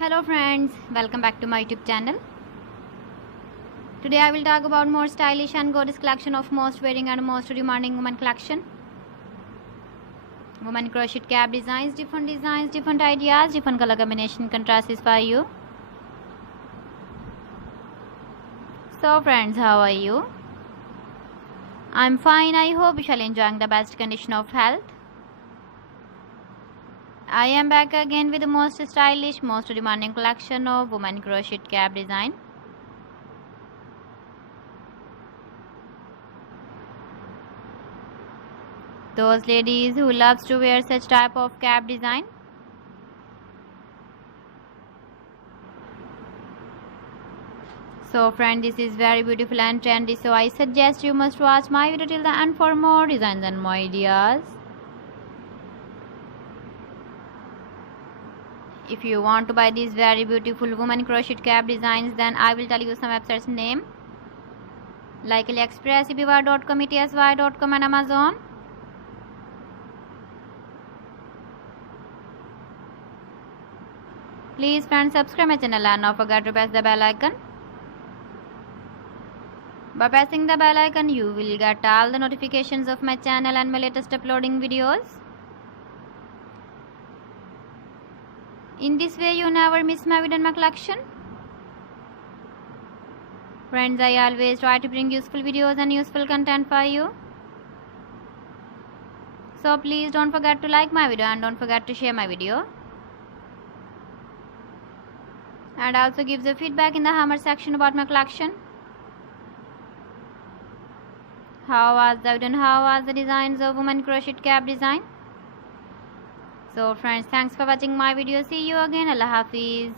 Hello friends, welcome back to my YouTube channel. Today I will talk about more stylish and gorgeous collection of most wearing and most demanding women collection. Women crochet cap designs, different ideas, different color combination contrasts for you. So friends, how are you? I'm fine. I hope you shall enjoying the best condition of health. I am back again with the most stylish, most demanding collection of women crochet cap design. Those ladies who loves to wear such type of cap design. So friend, this is very beautiful and trendy, so I suggest you must watch my video till the end for more designs and more ideas. If you want to buy these very beautiful women crochet cap designs, then I will tell you some websites name like AliExpress, eBay.com, ETSY.com and Amazon. Please friends, subscribe my channel and don't forget to press the bell icon. By pressing the bell icon, you will get all the notifications of my channel and my latest uploading videos. In this way, you never miss my video and my collection. Friends, I always try to bring useful videos and useful content for you. So please don't forget to like my video and don't forget to share my video. And also give the feedback in the hammer section about my collection. How was the video and how was the designs of women crochet cap design? So friends, thanks for watching my video. See you again. Allah Hafiz.